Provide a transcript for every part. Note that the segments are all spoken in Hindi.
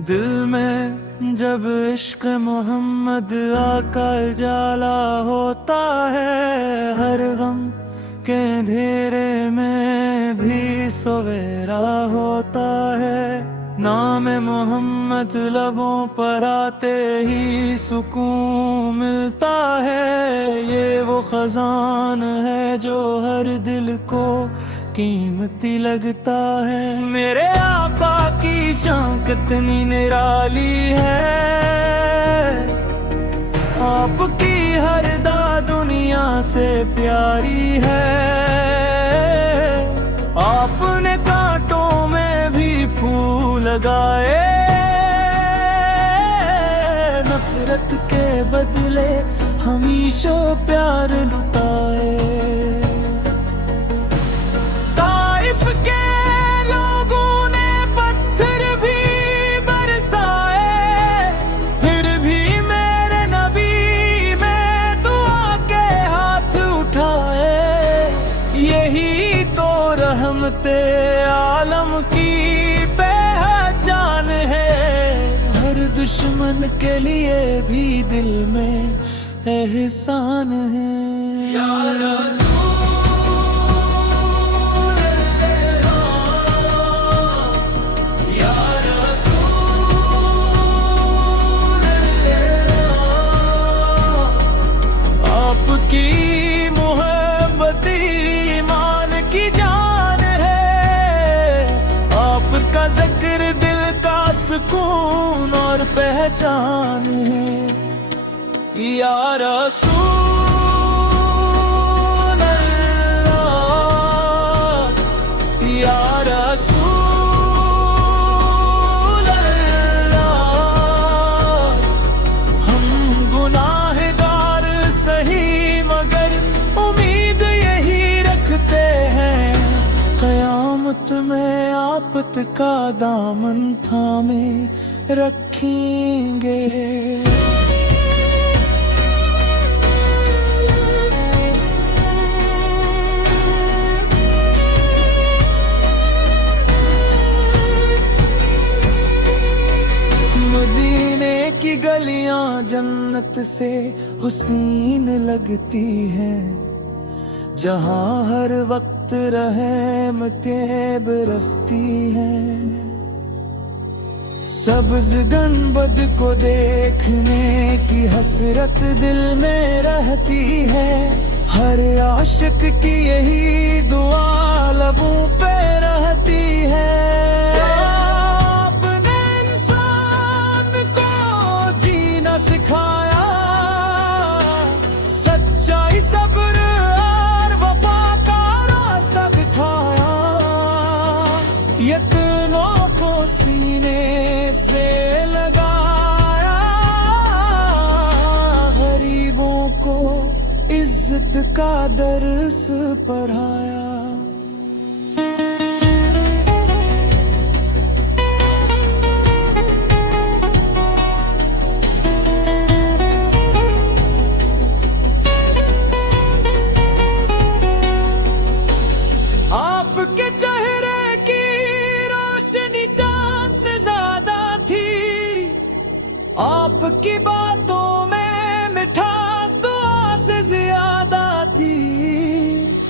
दिल में जब इश्क मोहम्मद आका जाला होता है, हर गम के अंधेरे में भी सवेरा होता है। नाम मोहम्मद लबों पर आते ही सुकून मिलता है। ये वो खजान है जो हर दिल को कीमती लगता है। मेरे आका की शान कितनी निराली है, आपकी हर दा दुनिया से प्यारी है। आपने कांटों में भी फूल लगाए, नफरत के बदले हमेशा प्यार लुटाए। ताइफ के लोगों ने पत्थर भी बरसाए, फिर भी मेरे नबी में दुआ के हाथ उठाए। यही तो रहमते आलम की पहचान है। हर दुश्मन के लिए भी दिल में एहसान है। या आपकी मोहब्बत ईमान की जान है। आपका जिक्र दिल का सुकून और पहचान है। या रसूल अल्लाह, या रसूल अल्लाह। हम गुनाहगार सही मगर उम्मीद यही रखते हैं, क़यामत में आफत का दामन थामे रखेंगे। मदीने की गलियां जन्नत से हुसीन लगती हैं, जहां हर वक्त रहमतें बरसती हैं। सब्ज गंबद को देखने की हसरत दिल में रहती है। हर आशिक की यही दुआ लबों पे रहती है। सिखाया सच्चाई सब्र और वफा का रास्ता दिखाया। यतीमों को सीने से लगाया, गरीबों को इज्जत का दर्स पढ़ाया। आपके चेहरे की रोशनी चांद से ज्यादा थी, आपकी बातों में मिठास दुआ से ज्यादा थी।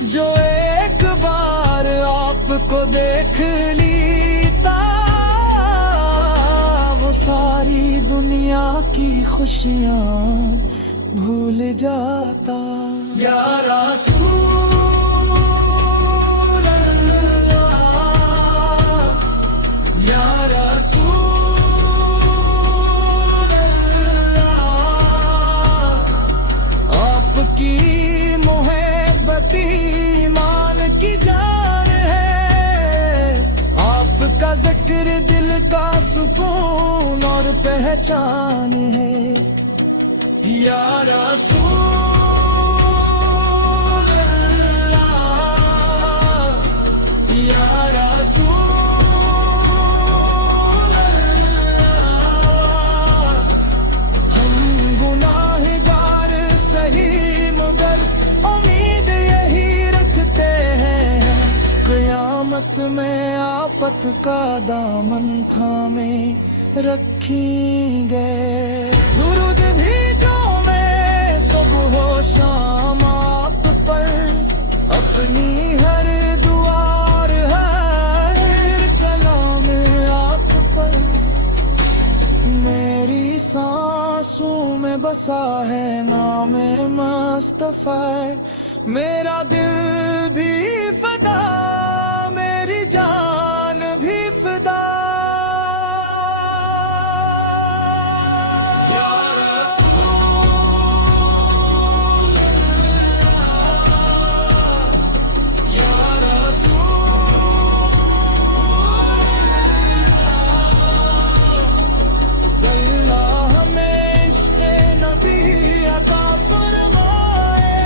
जो एक बार आपको देख लेता, वो सारी दुनिया की खुशियां भूल जाता। या रसूल की मोहब्बत ईमान की जान है। आपका जिक्र दिल का सुकून और पहचान है। या रसूल अल्लाह, या रसूल अल्लाह। हम गुनाहगार सही मगर उम्मीद यही रखते हैं, क़यामत में आफत का दामन थामे रखेंगे। दुरूद भी जो मैं सुबह शाम आप पर, अपनी हर दुआर हर कलाम आप पर, मेरी सांसों में बसा है नाम मुस्तफा। मेरा दिल भी फदा, मेरी जान भी फदा। या रसूल अल्लाह, या रसूल अल्लाह, हमें इश्क़ नबी अता फरमाए।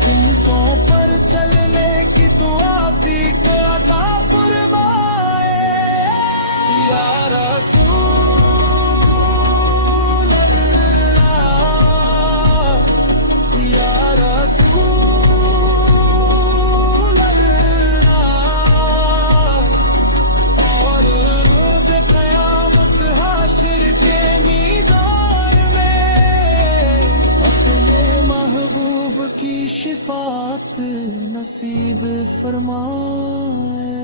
सिमतों पर चलने की तौफीक अता फरमाए। या रसूल अल्लाह, या रसूल अल्लाह। और रोज़े क़यामत हाशिर के मैदान में अपने महबूब की शिफात नसीब फरमाए।